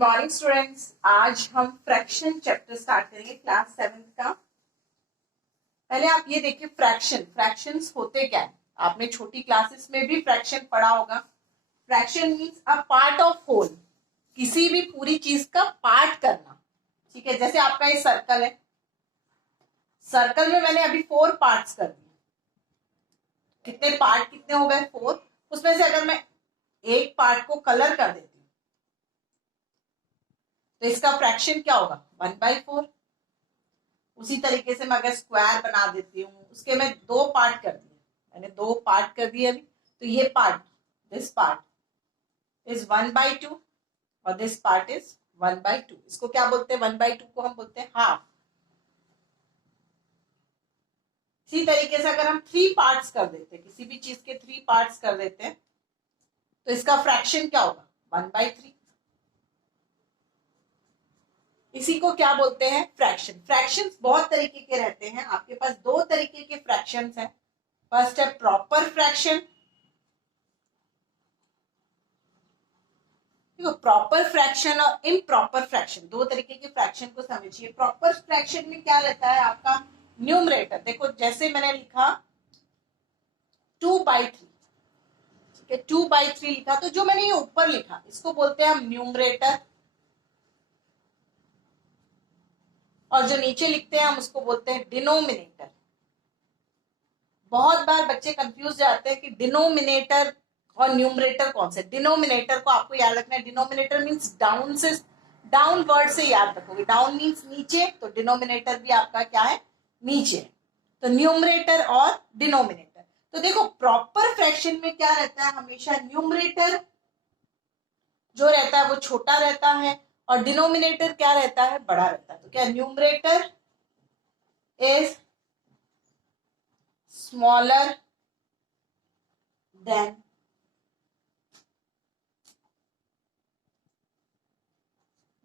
Morning students, आज हम fraction chapter start करेंगे क्लास 7 का। पहले आप ये देखिए फ्रैक्शंस होते क्या है। आपने छोटी क्लासेस में भी फ्रैक्शन पढ़ा होगा। Fraction means a part of whole, किसी भी पूरी चीज का पार्ट करना। ठीक है, जैसे आपका ये सर्कल है, सर्कल में मैंने अभी 4 पार्ट्स कर दिए। कितने पार्ट कितने हो गए? 4। उसमें से अगर मैं एक पार्ट को कलर कर देती हूँ तो इसका फ्रैक्शन क्या होगा? 1/4। उसी तरीके से मैं अगर स्क्वायर बना देती हूँ, उसके मैं 2 पार्ट कर दिए, मैंने 2 पार्ट कर दिए अभी, तो ये पार्ट, दिस पार्ट इज 1/2 और दिस पार्ट इज 1/2। इसको क्या बोलते हैं? 1/2 को हम बोलते हैं हाफ। इसी तरीके से अगर हम 3 पार्ट्स कर देते हैं, किसी भी चीज के 3 पार्ट्स कर देते हैं, तो इसका फ्रैक्शन क्या होगा? 1/3। इसी को क्या बोलते हैं? फ्रैक्शन। फ्रैक्शंस बहुत तरीके के रहते हैं। आपके पास 2 तरीके के फ्रैक्शंस हैं। फर्स्ट है प्रॉपर फ्रैक्शन। देखो, प्रॉपर फ्रैक्शन और इम्प्रॉपर फ्रैक्शन, 2 तरीके के फ्रैक्शन को समझिए। प्रॉपर फ्रैक्शन में क्या रहता है आपका? न्यूमरेटर। देखो, जैसे मैंने लिखा 2/3, ठीक है, 2/3 लिखा, तो जो मैंने ये ऊपर लिखा इसको बोलते हैं हम न्यूमरेटर, और जो नीचे लिखते हैं हम उसको बोलते हैं डिनोमिनेटर। बहुत बार बच्चे कंफ्यूज जाते हैं कि डिनोमिनेटर और न्यूमरेटर कौन से। डिनोमिनेटर को आपको याद रखना है, डिनोमिनेटर मींस डाउन से, डाउन वर्ड से याद रखोगे। डाउन मींस नीचे, तो डिनोमिनेटर भी आपका क्या है? नीचे। तो न्यूमरेटर और डिनोमिनेटर। तो देखो, प्रॉपर फ्रैक्शन में क्या रहता है? हमेशा न्यूमरेटर जो रहता है वो छोटा रहता है और डिनोमिनेटर क्या रहता है? बड़ा रहता है। तो क्या numerator is smaller than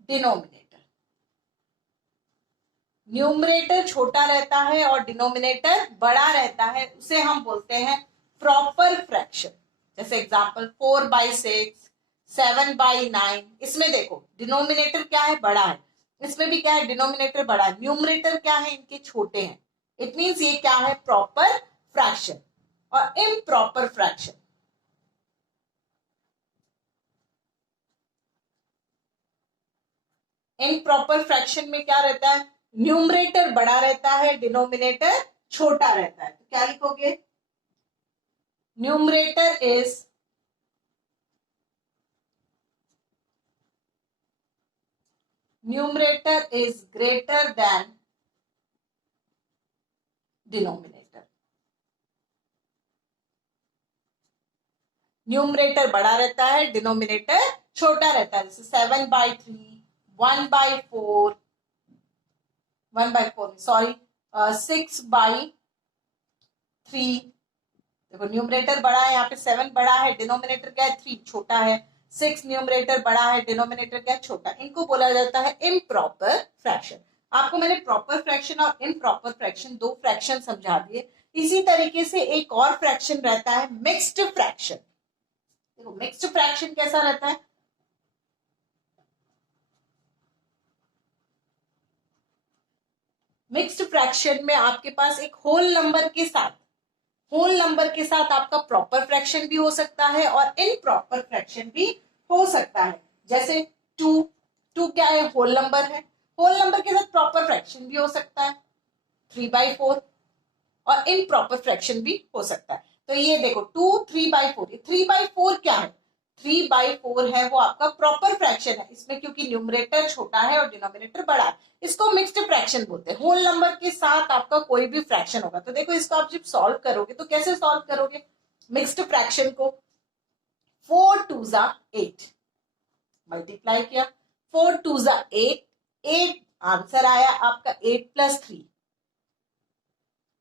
denominator. Numerator छोटा रहता है और डिनोमिनेटर बड़ा रहता है, उसे हम बोलते हैं प्रॉपर फ्रैक्शन। जैसे एग्जांपल 4/6, 7/9। इसमें देखो डिनोमिनेटर क्या है? बड़ा है। इसमें भी क्या है? डिनोमिनेटर बड़ा है। न्यूमरेटर क्या है? इनके छोटे हैं। इट मीन्स ये क्या है? Proper fraction. और इम्प्रॉपर फ्रैक्शन, इम्प्रॉपर फ्रैक्शन में क्या रहता है? न्यूमरेटर बड़ा रहता है, डिनोमिनेटर छोटा रहता है। तो क्या लिखोगे? Numerator is greater than denominator. Numerator बड़ा रहता है, डिनोमिनेटर छोटा रहता है। जैसे 7/3, 1/4, 1/4 सॉरी, 6/3। देखो, न्यूमरेटर बड़ा है, यहाँ पे 7 बड़ा है, डिनोमिनेटर क्या है? 3 छोटा है। 6 न्यूमरेटर बड़ा है, डिनोमिनेटर क्या है? छोटा। इनको बोला जाता है इम्प्रॉपर फ्रैक्शन। आपको मैंने प्रॉपर फ्रैक्शन और इम्प्रॉपर फ्रैक्शन 2 फ्रैक्शन समझा दिए। इसी तरीके से एक और फ्रैक्शन रहता है मिक्स्ड फ्रैक्शन। देखो, मिक्स्ड फ्रैक्शन कैसा रहता है? मिक्स्ड फ्रैक्शन में आपके पास एक होल नंबर के साथ, होल नंबर के साथ आपका प्रॉपर फ्रैक्शन भी हो सकता है और इम्प्रॉपर फ्रैक्शन भी हो सकता है। जैसे 2, 2 क्या है? होल नंबर है। होल नंबर के साथ प्रॉपर फ्रैक्शन भी हो सकता है 3/4, और इम्प्रॉपर फ्रैक्शन भी हो सकता है। तो ये देखो 2 3/4, ये 3/4 क्या है? 3/4 है वो आपका प्रॉपर फ्रैक्शन है। इसमें क्योंकि न्यूमरेटर छोटा है और डिनोमिनेटर बड़ा है, इसको मिक्स्ड फ्रैक्शन बोलते हैं। होल नंबर के साथ आपका कोई भी फ्रैक्शन होगा। तो देखो, इसको आप जब सॉल्व करोगे तो कैसे सॉल्व करोगे मिक्स्ड फ्रैक्शन को? 4×2 = 8 मल्टीप्लाई किया, 4×2 = 8, 8 आंसर आया आपका 8+3,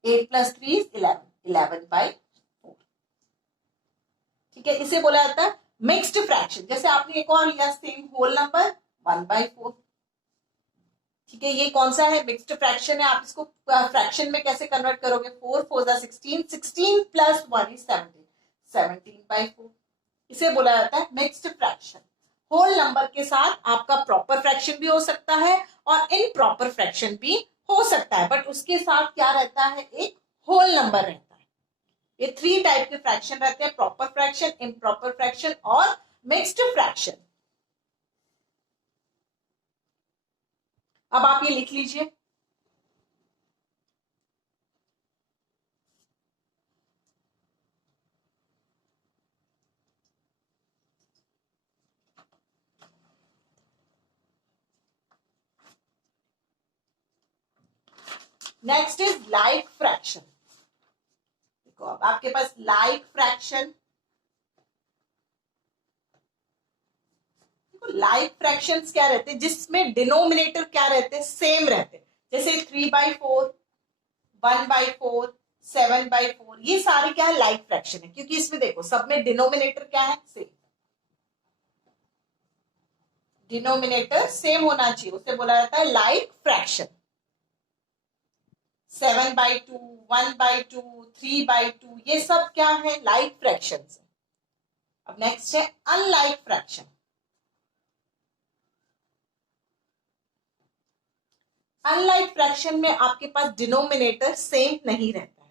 8+3 = 11, 11/4। ठीक है, इसे बोला जाता है मिक्स्ड फ्रैक्शन। जैसे आपने एक और लिया सेम होल नंबर 1/4। ठीक है, ये कौन सा है? मिक्स्ड फ्रैक्शन है। आप इसको फ्रैक्शन में कैसे कन्वर्ट करोगे? 4×4 = 16, 16 + 1 = 17, 17/4। इसे बोला जाता है मिक्स्ड फ्रैक्शन। होल नंबर के साथ आपका प्रॉपर फ्रैक्शन भी हो सकता है और इम्प्रॉपर फ्रैक्शन भी हो सकता है, बट उसके साथ क्या रहता है, एक होल नंबर रहता है। ये 3 टाइप के फ्रैक्शन रहते हैं, प्रॉपर फ्रैक्शन, इम्प्रॉपर फ्रैक्शन और मिक्स्ड फ्रैक्शन। अब आप ये लिख लीजिए। Next is like fraction. देखो अब आपके पास लाइक फ्रैक्शन, लाइक फ्रैक्शंस क्या रहते हैं, जिसमें डिनोमिनेटर क्या रहते हैं, सेम रहते हैं। जैसे 3/4, 1/4, 7/4, ये सारे क्या है, लाइक फ्रैक्शन है, क्योंकि इसमें देखो सब में डिनोमिनेटर क्या है, सेम। डिनोमिनेटर सेम होना चाहिए, उसे बोला जाता है लाइक फ्रैक्शन। 7/2, 1/2, 3/2, ये सब क्या है, लाइक फ्रैक्शन है। अब नेक्स्ट है अनलाइक फ्रैक्शन। अनलाइक फ्रैक्शन में आपके पास डिनोमिनेटर सेम नहीं रहता है,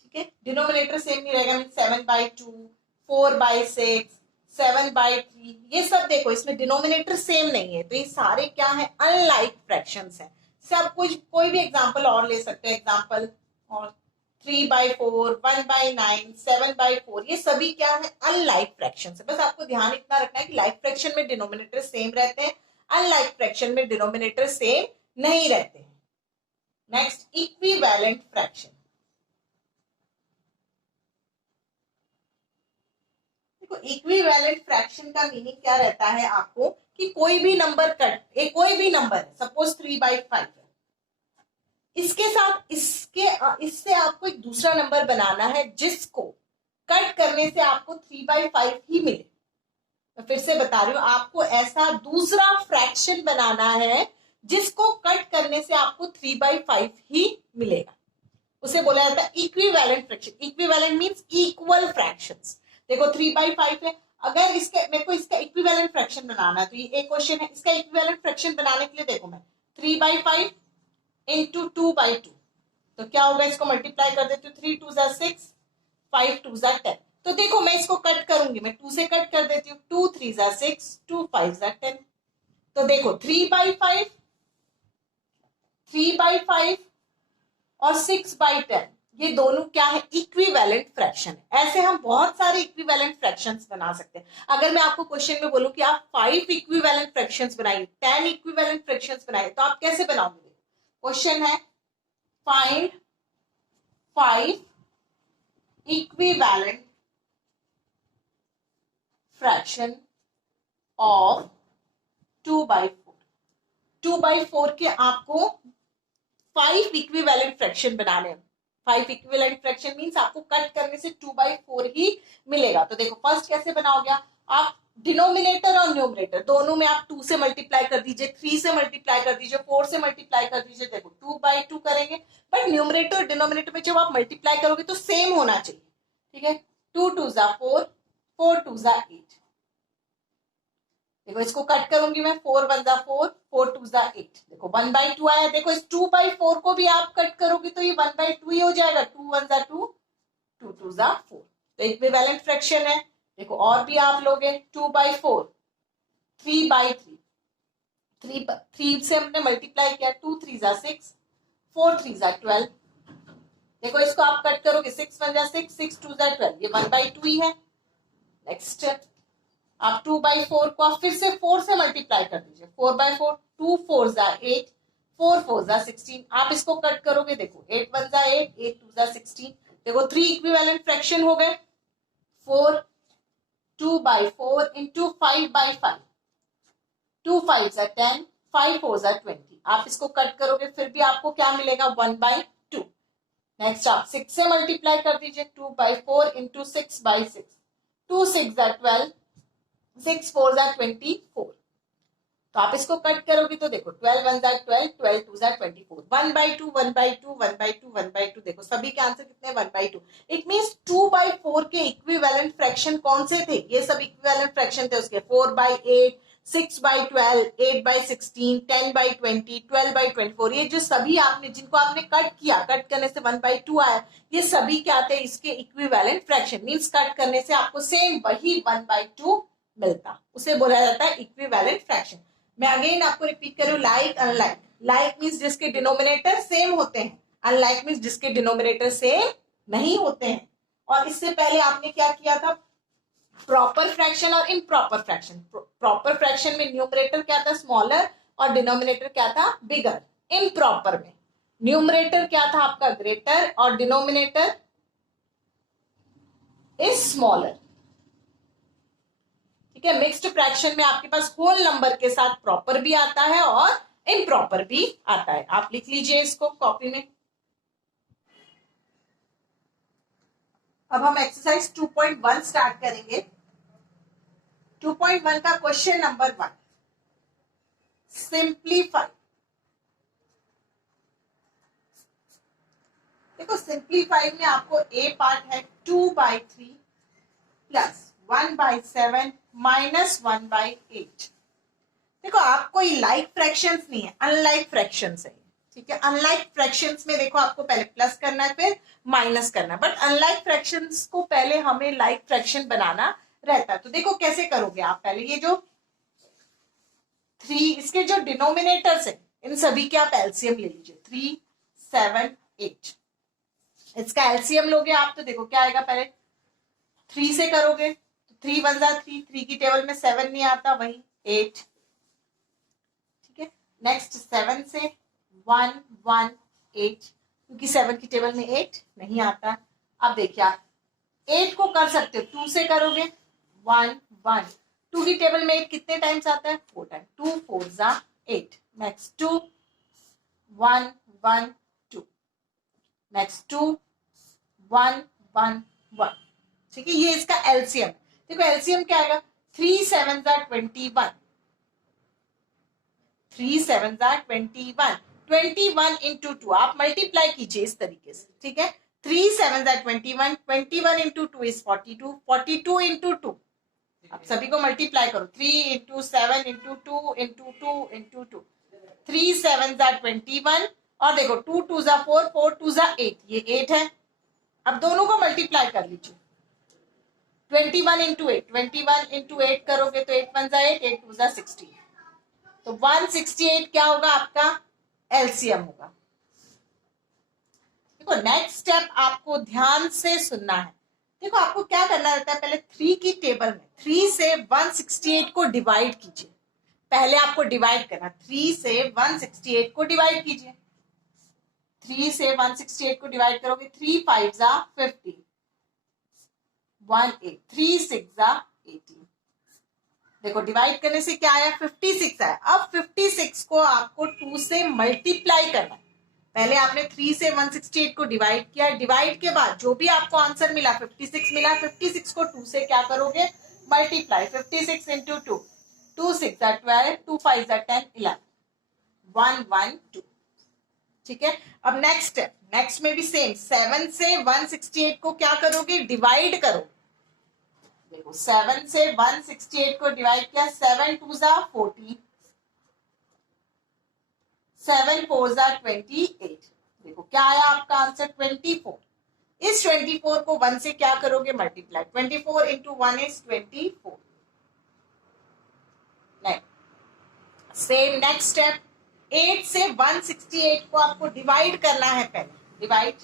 ठीक है। डिनोमिनेटर सेम नहीं रहेगा, 7/2, 4/6, 7/3, ये सब देखो इसमें डिनोमिनेटर सेम नहीं है, तो ये सारे क्या है, अनलाइक फ्रैक्शंस है। सब कुछ कोई भी एग्जांपल और ले सकते हैं, एग्जांपल और 3/4, 1/9, 7/4, ये सभी क्या है, अनलाइक फ्रैक्शन है। बस आपको ध्यान इतना रखना है कि लाइक फ्रैक्शन में डिनोमिनेटर सेम रहते हैं, अनलाइक फ्रैक्शन में डिनोमिनेटर सेम नहीं रहते हैं। Next equivalent fraction. देखो इक्विवेलेंट फ्रैक्शन का मीनिंग क्या रहता है आपको, कि कोई भी नंबर कोई भी नंबर है, सपोज 3/5 है, इसके साथ इससे आपको एक दूसरा नंबर बनाना है जिसको कट करने से आपको 3/5 ही मिले। मैं फिर से बता रही हूं, आपको ऐसा दूसरा फ्रैक्शन बनाना है जिसको कट करने से आपको 3/5 ही मिलेगा, उसे बोला जाता है equivalent fraction. Equivalent means equal fractions. देखो 3/5 है, अगर इसके मेरे को इसका इक्विवेलेंट फ्रैक्शन बनाना है, तो ये एक क्वेश्चन है, इसका इक्विवेलेंट फ्रैक्शन बनाने के लिए देखो मैं 3/5 इंटू 2/2, तो क्या होगा, इसको मल्टीप्लाई कर देती हूँ, 3×2 = 6, 5×2 = 10। तो देखो मैं इसको कट करूंगी, मैं 2 से कट कर देती हूँ, 2×3 = 6, 2×5 = 10। तो देखो 3/5, 3/5 और 6/10, ये दोनों क्या है, इक्विवेलेंट फ्रैक्शन है। ऐसे हम बहुत सारे इक्विवेलेंट फ्रैक्शंस बना सकते हैं। अगर मैं आपको क्वेश्चन में बोलूं कि आप 5 इक्विवेलेंट फ्रैक्शंस बनाइए, 10 इक्विवेलेंट फ्रैक्शंस बनाइए, तो आप कैसे बनाओगे। क्वेश्चन है फाइंड 5 इक्विवेलेंट फ्रैक्शन ऑफ 2/4। 2/4 के आपको 5 इक्विवेलेंट फ्रैक्शन बनाने हैं। 5 इक्विवेलेंट फ्रैक्शन मींस आपको कट करने से 2/4 ही मिलेगा। तो देखो फर्स्ट कैसे बनाओगे, आप डिनोमिनेटर और न्यूमरेटर दोनों में आप 2 से मल्टीप्लाई कर दीजिए, 3 से मल्टीप्लाई कर दीजिए, 4 से मल्टीप्लाई कर दीजिए। देखो 2/2 करेंगे, बट न्यूमरेटर और डिनोमिनेटर में जब आप मल्टीप्लाई करोगे तो सेम होना चाहिए, ठीक है। 2×2 = 4, 4×2 = 8। देखो इसको कट करूंगी मैं, 4×1 = 4, 4×2 = 8। देखो 1/2 आया। देखो इस 2/4 को भी आप कट करोगे तो ये 1/2 ही हो जाएगा, 2×1 = 2, 2×2 = 4। तो इक्विवेलेंट फ्रैक्शन है। देखो और भी आप लोगे, 2/4, 3/3, 3 से हमने मल्टीप्लाई किया, 2×3 = 6, 4×3 = 12। देखो इसको आप कट करोगे, 6×1 = 6, 6×2 = 12, ये 1/2 ही है। नेक्स्ट आप 2/4 को आप फिर से 4 से मल्टीप्लाई कर दीजिए, 4/4, 2×4 = 8, 4×4 = 16। आप इसको कट करोगे, देखो 8×1 = 8, 8×2 = 16। देखो 3 इक्विवेलेंट फ्रैक्शन हो गए। 4, 2/4 इंटू 5/5, 2×5 = 10, 5×4 = 20। आप इसको कट करोगे फिर भी आपको क्या मिलेगा, 1/2। नेक्स्ट आप 6 से मल्टीप्लाई कर दीजिए, 2/4 इंटू 6/6, 2×6 = 12, 6×4 = 24। तो आप इसको कट करोगे तो देखो 12 1 जा 12, 12 2 जा 24, 1/2 1/2 1/2 1/2, देखो सभी के आंसर कितने 1/2। इट मींस 2/4 के इक्विवेलेंट फ्रैक्शन कौन से थे, ये सब इक्विवेलेंट फ्रैक्शन थे उसके। 4/8, 6/12, 8/16, 10/20, 12/24, ये जो सभी आपने जिनको आपने कट किया, कट करने से 1/2 आया, ये सभी क्या थे, इसके इक्विवेलेंट फ्रैक्शन। मींस कट करने से आपको सेम वही 1/2 मिलता, उसे बोला जाता है इक्विवेलेंट फ्रैक्शन। मैं अगेन आपको रिपीट करूं, लाइक अनलाइक। लाइक मीन्स जिसके डिनोमिनेटर सेम होते हैं, अनलाइक मीन्स जिसके डिनोमिनेटर सेम नहीं होते हैं। और इससे पहले आपने क्या किया था, प्रॉपर फ्रैक्शन और इम्प्रॉपर फ्रैक्शन। प्रॉपर फ्रैक्शन में न्यूमरेटर क्या था, स्मॉलर, और डिनोमिनेटर क्या था, बिगर। इम्प्रॉपर में न्यूमरेटर क्या था आपका, ग्रेटर, और डिनोमिनेटर इज स्मॉलर। ठीक है, मिक्स्ड फ्रैक्शन में आपके पास होल नंबर के साथ प्रॉपर भी आता है और इम्प्रॉपर भी आता है। आप लिख लीजिए इसको कॉपी में। अब हम एक्सरसाइज 2.1 स्टार्ट करेंगे। 2.1 का क्वेश्चन नंबर 1, सिंप्लीफाई। देखो सिंप्लीफाई में आपको ए पार्ट है 2/3 प्लस 1/7 माइनस 1/8। देखो आपको ये लाइक फ्रैक्शंस नहीं है, अनलाइक फ्रैक्शंस है। ठीक है, अनलाइक फ्रैक्शंस में देखो आपको पहले प्लस करना है फिर माइनस करना है, बट अनलाइक फ्रैक्शंस को पहले हमें लाइक फ्रैक्शन बनाना रहता है। तो देखो कैसे करोगे आप, पहले ये जो 3, इसके जो डिनोमिनेटर्स है इन सभी के आप एलसीएम ले लीजिए। 3 7 8, इसका एलसीएम लोगे आप तो देखो क्या आएगा, पहले 3 से करोगे तो 3 1 जा 3, 3 की टेबल में 7 नहीं आता, वही 8। ठीक है, नेक्स्ट 7 से 1 1 8, क्योंकि 7 की टेबल में 8 नहीं आता। अब देखिए आप 8 को कर सकते हो 2 से करोगे, 1 1, 2 की टेबल में 8 कितने टाइम्स आता है, 4 टाइम, 2 4 जा 8। Next 2 1 1 2, next 2 1 1 1। ठीक है, ये इसका एलसीएम। देखो एलसीएम क्या आएगा, 3 7 जा 21, 3 7 जा 21, 21 इंटू 2, आप मल्टीप्लाई कीजिए इस तरीके से। ठीक है, 3 7 जा 21, 21 इंटू 2 इज 42, 42 इंटू 2, आप सभी को मल्टीप्लाई करो, 3 इंटू 7 इंटू 2 इंटू 2 इंटू 2, 3 7 जा 21, और देखो 2 2 जा 4, 4 2 जा 8, ये 8 है। अब दोनों को मल्टीप्लाई कर लीजिए, 21 इंटू 8, 21 इंटू 8 करोगे तो 8 1 जा 8, 8 2 जा 16, तो 168 क्या होगा आपका एलसीएम होगा। देखो नेक्स्ट स्टेप आपको ध्यान से सुनना है। देखो आपको क्या करना रहता है, पहले 3 की टेबल में 3 से 168 को डिवाइड कीजिए। पहले आपको डिवाइड करना, 3 से 168 को डिवाइड कीजिए। 3 से 168 को डिवाइड करोगे, 3 5 जा 50, 1 8, 3 6 जा 18। देखो डिवाइड करने से क्या आया, 56 आया। अब 56 को आपको 2 से मल्टीप्लाई करना है। पहले आपने 3 से 168 को डिवाइड किया, डिवाइड के बाद जो भी आपको आंसर मिला 56 मिला, 56 को 2 से क्या करोगे, मल्टीप्लाई। 56 इंटू 2, 2 6 जा 12, 2 5 जा 10 11, 1 1 2। ठीक है, अब नेक्स्ट स्टेप, नेक्स्ट में भी सेम, 7 से 168 को क्या करोगे, डिवाइड करो। देखो 7 से 168 को डिवाइड किया, 7 2 जा 40, 7 4 जा 28। देखो क्या आया आपका आंसर 24। इस 24 को 1 से क्या करोगे, multiply. 24 into 1 is 24। Same next step, 8 से 168 को आपको डिवाइड करना है। पहले डिवाइड,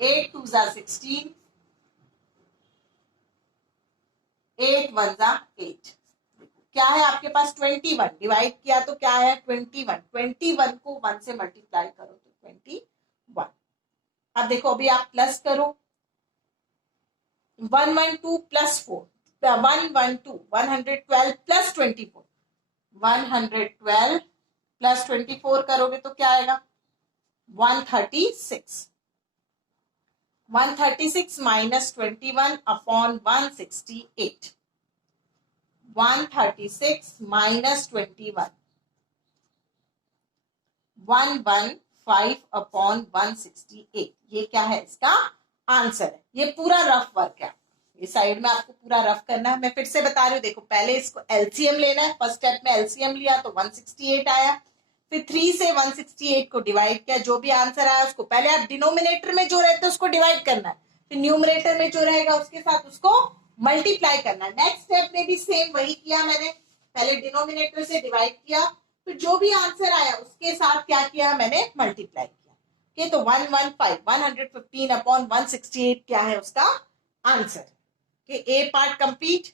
8 2 जा 16, 8 1 जा 8। क्या है आपके पास 21, डिवाइड किया तो क्या है 21, 21 को 1 से मल्टीप्लाई करो तो 21। अब देखो अभी आप प्लस करो, 112 प्लस 4, 112, 112 प्लस 24, 112 प्लस 24 करोगे तो क्या आएगा 136, 136 माइनस 21 अपॉन 168, 136 माइनस 21, 115 अपॉन 168। ये क्या है इसका आंसर है। ये पूरा रफ वर्क है, ये साइड में आपको पूरा रफ करना है। मैं फिर से बता रही हूँ, देखो पहले इसको एलसीएम लेना है। फर्स्ट स्टेप में एलसीएम लिया तो 168 आया, फिर 3 से 168 को डिवाइड किया, जो भी आंसर आया उसको पहले आप डिनोमिनेटर में जो रहते हैं उसको डिवाइड करना है, फिर न्यूमरेटर में जो रहेगा उसके साथ उसको मल्टीप्लाई करना है। नेक्स्ट स्टेप में भी सेम वही किया मैंने, पहले डिनोमिनेटर से डिवाइड किया, फिर जो भी आंसर आया उसके साथ क्या किया मैंने, मल्टीप्लाई किया। ओके, तो 115 अपॉन 168 क्या है उसका आंसर। ए पार्ट कंप्लीट।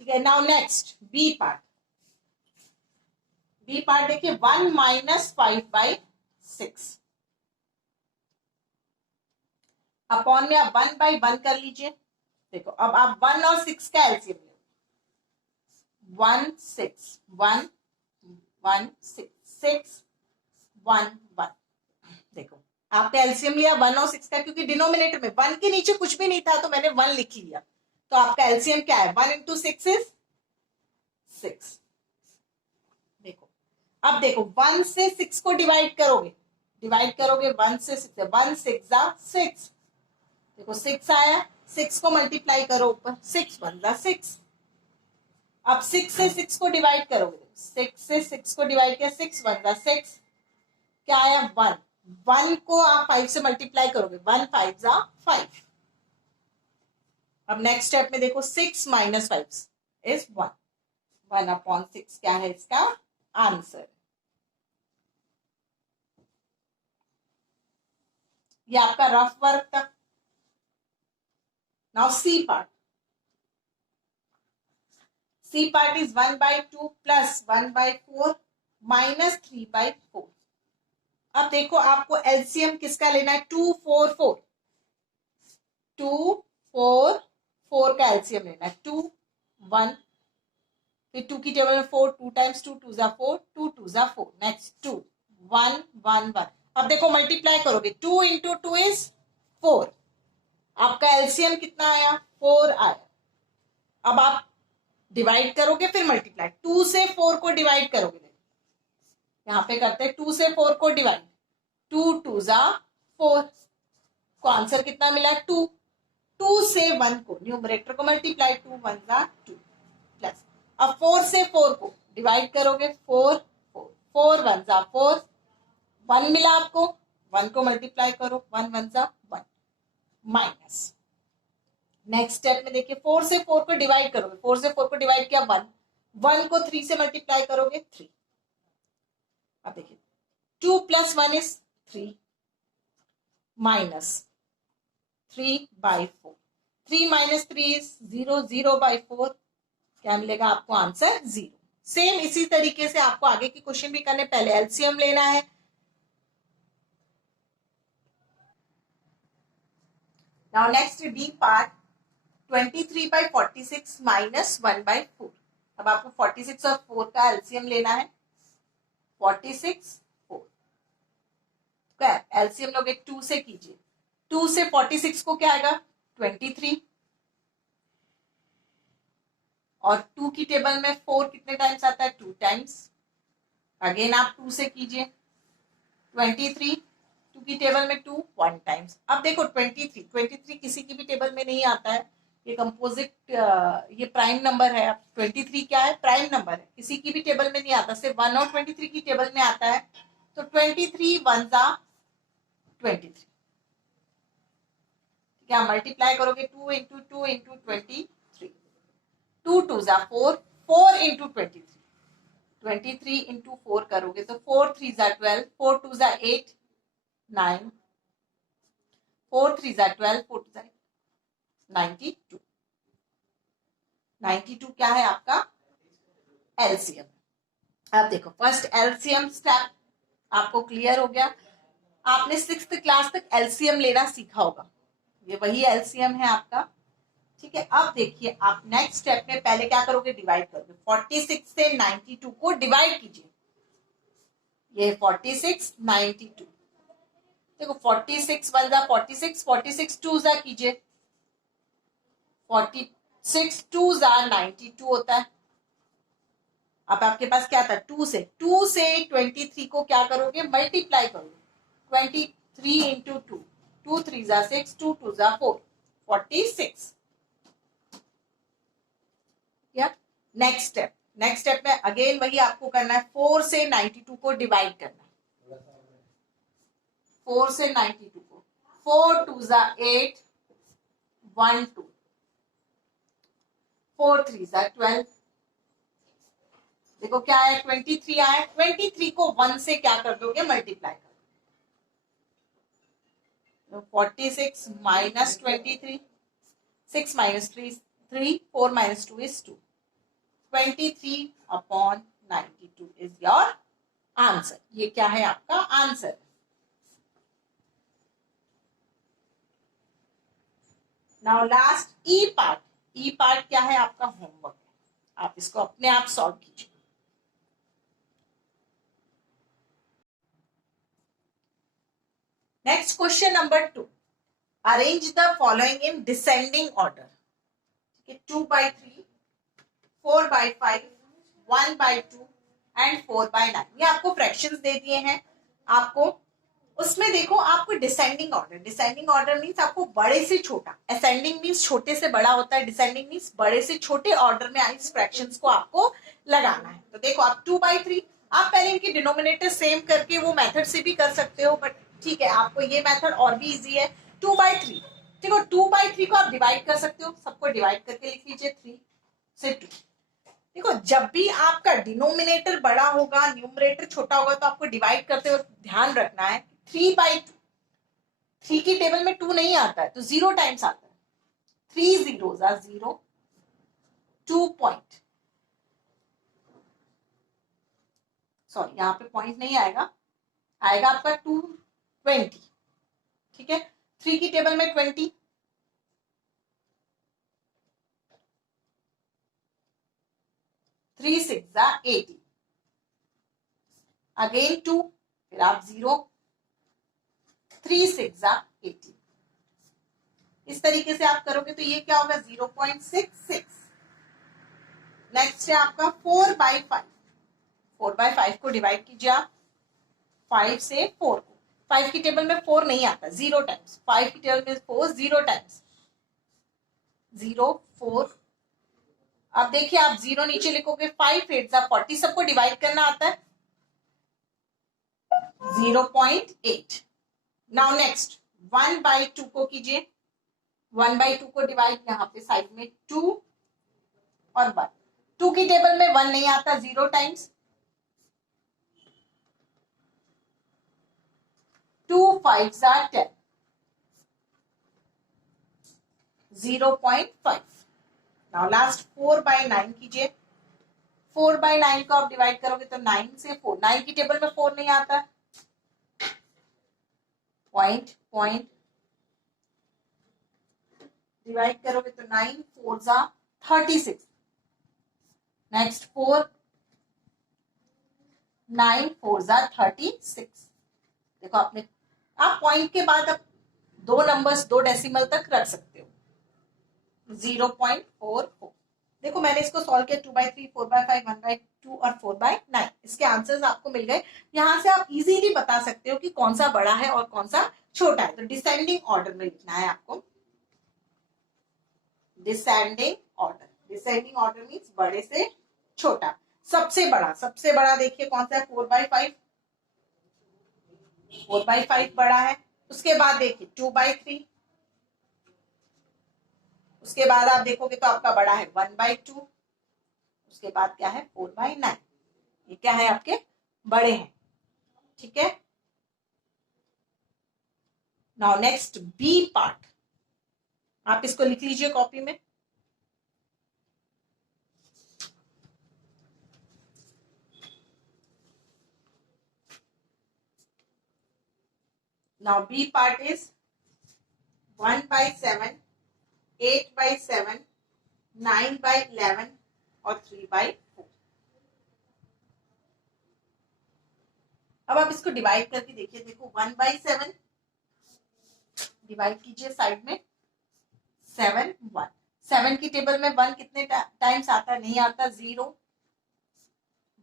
ठीक है, now next B part. B part देखिए, 1 माइनस 5/6 अपॉन में आप 1/1 कर लीजिए। देखो अब आप 1 और 6 का एलसीएम ले, 1 6 1 1 6 6 1 1। देखो आपने एलसीएम लिया 1 और 6 का, क्योंकि डिनोमिनेटर में 1 के नीचे कुछ भी नहीं था तो मैंने 1 लिख लिया, तो आपका एलसीएम क्या है, 1 इंटू 6 इज 6। देखो अब देखो 1 से 6 को डिवाइड करोगे, 1 से 6, 1 6 जा 6। देखो 6 आया, 6 को मल्टीप्लाई करो ऊपर, 6 1 जा 6। अब 6 से 6 को डिवाइड करोगे, 6 से 6 को डिवाइड किया, 6 1 जा 6, क्या आया 1। 1 को आप 5 से मल्टीप्लाई करोगे, 1 5 जा 5। अब नेक्स्ट स्टेप में देखो 6 माइनस 5 इज 1, 1 अपॉन 6 क्या है इसका आंसर। ये आपका रफ वर्क था। Now C part. C part is 1/2 plus 1/4 minus 3/4। अब देखो आपको एलसीएम किसका लेना है, 2 4 4, 2 4 4 का एलसीएम लेना है, 2 1, फिर 2 की टेबल में 4, 2 टाइम्स 2 2 जा 4, 2 2 जा 4, नेक्स्ट 2 1 1 1। अब देखो मल्टीप्लाई करोगे, 2 इंटू 2 इज 4, आपका एलसीएम कितना आया 4 आया। अब आप डिवाइड करोगे फिर मल्टीप्लाई, 2 से 4 को डिवाइड करोगे, यहां पे करते हैं 2 से 4 को डिवाइड, 2 2 जा 4, को आंसर कितना मिला 2। 2 से 1 को न्यूमरेटर को मल्टीप्लाई, 2 1 जा 2 प्लस। अब 4 से 4 को डिवाइड करोगे, 4 4 4 1 जा 4, 1 मिला आपको, 1 को मल्टीप्लाई करो, 1 1 जा 1 माइनस। नेक्स्ट स्टेप में देखिए 4 से 4 को डिवाइड करोगे, 4 से 4 को डिवाइड किया 1, 1 को 3 से मल्टीप्लाई करोगे 3। अब देखिए 2 plus 1 is 3 minus 3/4, 3 minus 3 is 0, 0/4 क्या मिलेगा आपको आंसर 0। सेम इसी तरीके से आपको आगे की क्वेश्चन भी करने, पहले एलसीएम लेना है। Now next D part, 23/46 minus 1/4। अब आपको 46 और 4 का एलसीएम लेना है, 46 4 क्या एलसीएम लोगे 2 से कीजिए, 2 से 46 को क्या आएगा 23, और 2 की टेबल में 4 कितने टाइम्स आता है 2 टाइम्स, अगेन आप 2 से कीजिए 23, 2 की टेबल में 2 1 टाइम्स। अब देखो 23 किसी की भी टेबल में नहीं आता है, ये कंपोजिट ये प्राइम नंबर है। अब 23 क्या है प्राइम नंबर है, किसी की भी टेबल में नहीं आता, सिर्फ 1 और 23 की टेबल में आता है। तो 23 1 जा 23, क्या मल्टीप्लाई करोगे 2 इंटू 2 इंटू 23, 2 2 जा 4, 4 इंटू 23, 23 इंटू 4 करोगे तो 4 3 जा 12, 4 2 जा 8 9, 4 3 जा 12, 4 2 जा 92, 92 क्या है आपका एलसीएम। अब देखो फर्स्ट एलसीएम स्टेप आपको क्लियर हो गया, आपने 6th क्लास तक एलसीएम लेना सीखा होगा, ये वही एलसीएम है आपका। ठीक है, अब देखिए आप नेक्स्ट स्टेप में पहले क्या करोगे डिवाइड करोगे, 46 से 92 को डिवाइड कीजिए, ये 46 92, देखो 46 1 जा 46, 46 2 जा कीजिए, 46 2 जा 92 होता है। अब आपके पास क्या था, 2 से 23 को क्या करोगे, मल्टीप्लाई करोगे, 23 इंटू 2, 2 3 जा 6, 2 2 जा 4, 46। या नेक्स्ट स्टेप में अगेन वही आपको करना है, 4 से 92 को डिवाइड करना है, 4 से 92 को, 4 2 जा 8, 1 2, 4 3 जा 12, देखो क्या है, 23 आया, 23 को 1 से क्या कर दोगे, मल्टीप्लाई कर दो, 46 minus 23, 6 minus 3 3, 4 minus 2 is 2, 23 upon 92 is your answer. ये क्या है आपका answer. Now last E part, E part क्या है आपका होमवर्क है, आप इसको अपने आप सॉल्व कीजिए। Next question number 2, arrange the following in descending order. ठीक है, 2/3, 4/5, 1/2 एंड 4/9, ये आपको फ्रैक्शंस दे दिए हैं आपको। उसमें देखो आपको डिसेंडिंग ऑर्डर मीन्स आपको बड़े से छोटा, असेंडिंग मीन्स छोटे से बड़ा होता है, डिसेंडिंग मीन्स बड़े से छोटे ऑर्डर में इस फ्रैक्शंस को आपको लगाना है। तो देखो आप 2/3, आप पहले इनकी डिनोमिनेटर सेम करके वो मेथड से भी कर सकते हो, बट ठीक है आपको ये मेथड और भी इजी है। 2/3, देखो 2/3 को आप डिवाइड कर सकते हो, सबको डिवाइड करके लिख लीजिए 3 से 2। देखो जब भी आपका डिनोमिनेटर बड़ा होगा, न्यूमरेटर छोटा होगा, तो आपको डिवाइड करते वक्त ध्यान रखना है 3/2, 3 की टेबल में 2 नहीं आता है तो 0 टाइम्स आता है, 3 zeros are 0, 2 पॉइंट, सॉरी यहाँ पे पॉइंट नहीं आएगा, आएगा आपका 220। ठीक है, 3 की टेबल में 20, 3 6 जा 80, अगेन 2, फिर आप 0, 3 6 जा 80। इस तरीके से आप करोगे तो ये क्या होगा 0.66। नेक्स्ट है आपका 4/5, 4/5 को डिवाइड कीजिए आप 5 से 4 को, 5 की टेबल में 4 नहीं आता, 0 टाइम्स, 5 की टेबल में 4 0 टाइम्स, 0 4। अब देखिए आप 0 नीचे लिखोगे, 5 8 जा 40, सबको डिवाइड करना आता है, 0.8। नाउ नेक्स्ट 1/2 को कीजिए, 1/2 को डिवाइड यहाँ पे साइड में 2 और 1, 2 की टेबल में 1 नहीं आता, 0 टाइम्स, 2 5 जा 10, 0.5। नाउ लास्ट 4/9 कीजिए, 4/9 को आप डिवाइड करोगे तो 9 से 4, 9 की टेबल में 4 नहीं आता, पॉइंट पॉइंट डिवाइड करोगे तो 9 4 जा 36, नेक्स्ट 4 9 4 जा 36। देखो आपने, आप पॉइंट के बाद आप 2 नंबर्स 2 डेसिमल तक रख सकते हो, 0.44। देखो मैंने इसको सॉल्व किया, 2/3, 4/5, 1/2 और 4/9, इसके आंसर्स आपको मिल गए। यहां से आप इजीली बता सकते हो कि कौन सा बड़ा है और कौन सा छोटा है। तो डिसेंडिंग ऑर्डर में लिखना है आपको, डिसेंडिंग ऑर्डर मीन्स बड़े से छोटा। सबसे बड़ा देखिए कौन सा है, 4/5, 4/5 बड़ा है। उसके बाद देखिए 2/3, उसके बाद आप देखोगे तो आपका बड़ा है 1/2, उसके बाद क्या है 4/9, ये क्या है आपके बड़े हैं। ठीक है, नाउ नेक्स्ट बी पार्ट, आप इसको लिख लीजिए कॉपी में। नाउ बी पार्ट इज 1/7, 8/7, 9/11 और 3/4। अब आप इसको डिवाइड करके देखिए, देखो 1/7 डिवाइड कीजिए साइड में 7 1। 7 की टेबल में 1 कितने टाइम्स आता है? नहीं आता, 0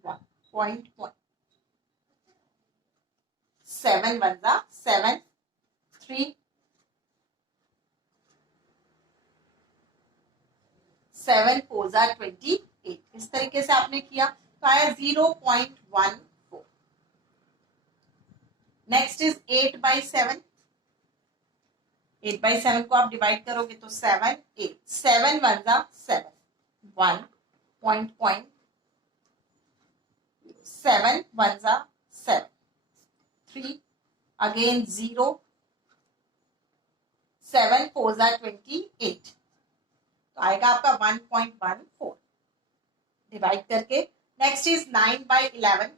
1 पॉइंट 7 1 जा 7 3 7 4 जा 28। इस तरीके से आपने किया तो आया 0.14। Next is 8/7। 8/7 को आप डिवाइड करोगे तो 7 8 7 1 जा 7 1 पॉइंट 7 1 जा 7 3 अगेन 0 7 4 जा 28। तो आएगा आपका 1.14 डिवाइड करके। Next is 9/11।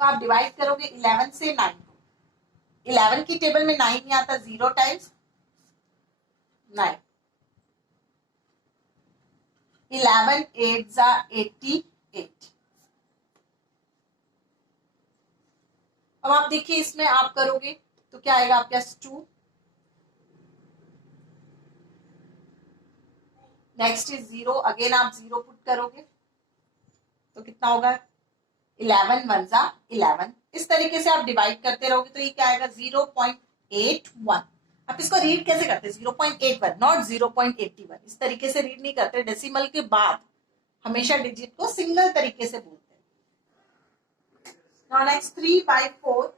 तो आप डिवाइड करोगे 11 से 9 को। 11 की टेबल में 9 नहीं आता, 0 टाइम्स 9। 11 8 जा 88। अब आप देखिए इसमें आप करोगे तो क्या आएगा आपके पास 2। नेक्स्ट इज 0, अगेन आप 0 पुट करोगे तो कितना होगा? 11 1 जा 11। इस तरीके से आप डिवाइड करते रहोगे तो ये क्या आएगा? 0.81। आप इसको रीड कैसे करते हैं? 0.81 नॉट 0.81। इस तरीके से रीड नहीं करते, डेसिमल के बाद हमेशा डिजिट को सिंगल तरीके से बोलते हैं। नाउ नेक्स्ट 3/4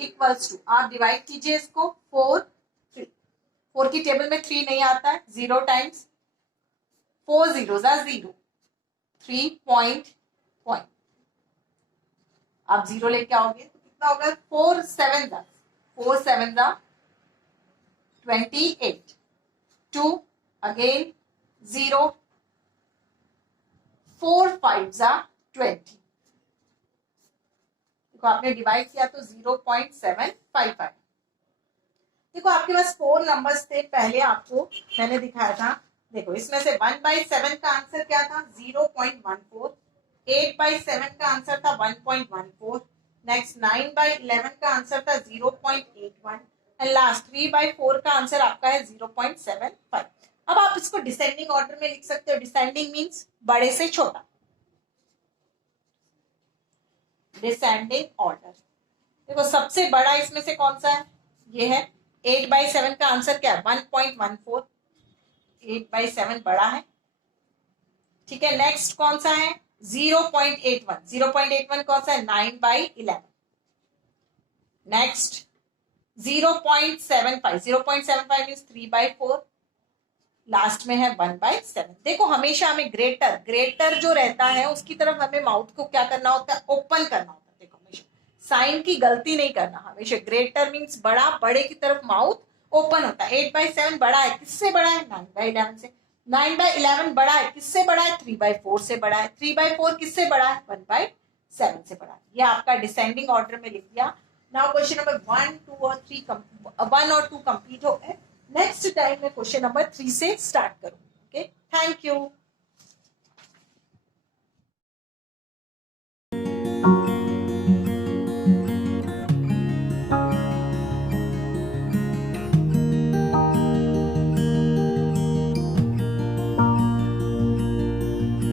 इक्वल्स टू, आप डिवाइड कीजिए इसको 4 3। 4 की टेबल में 3 नहीं आता है, 0 टाइम्स 4 0 जा 0 3 पॉइंट आप 0 लेके आओगे तो कितना होगा? 4 7 जा 28 2 अगेन 0 4 5 जा 20। देखो आपने डिवाइड किया तो 0.755। देखो आपके पास 4 नंबर्स थे, पहले आपको मैंने दिखाया था। देखो इसमें से 1/7 का आंसर क्या था? 0.14। 8/7 का आंसर था 1.14। नेक्स्ट 9/11 का आंसर था 0.81 एंड लास्ट 3/4 का आंसर आपका है 0.75। अब आप इसको डिसेंडिंग ऑर्डर में लिख सकते हो। डिसेंडिंग मींस बड़े से छोटा, डिसेंडिंग ऑर्डर। देखो सबसे बड़ा इसमें से कौन सा है? ये है 8/7 का आंसर क्या है? 1.14। 8/7 बड़ा है, ठीक है। नेक्स्ट कौन सा है? 0.81। 0.81 कौन सा है? 9/11। नेक्स्ट 0.75। 0.75 मीन्स 3/4। लास्ट में है 1/7। देखो हमेशा हमें ग्रेटर जो रहता है उसकी तरफ हमें माउथ को क्या करना होता है? ओपन करना होता है। देखो हमेशा साइन की गलती नहीं करना, हमेशा ग्रेटर मीन्स बड़ा, बड़े की तरफ माउथ ओपन होता है। 8/7 बड़ा है, किससे बड़ा है? 9/11 से। 9/11 बड़ा है, किससे बड़ा है? 3/4 से बड़ा है। 3/4 किससे बड़ा है? 1/7 से बड़ा है। ये आपका डिसेंडिंग ऑर्डर में लिख दिया। नाउ क्वेश्चन नंबर 1 2 और 3 1 और 2 कंप्लीट हो गए। नेक्स्ट टाइम में क्वेश्चन नंबर 3 से स्टार्ट करूंगी। Okay, thank you.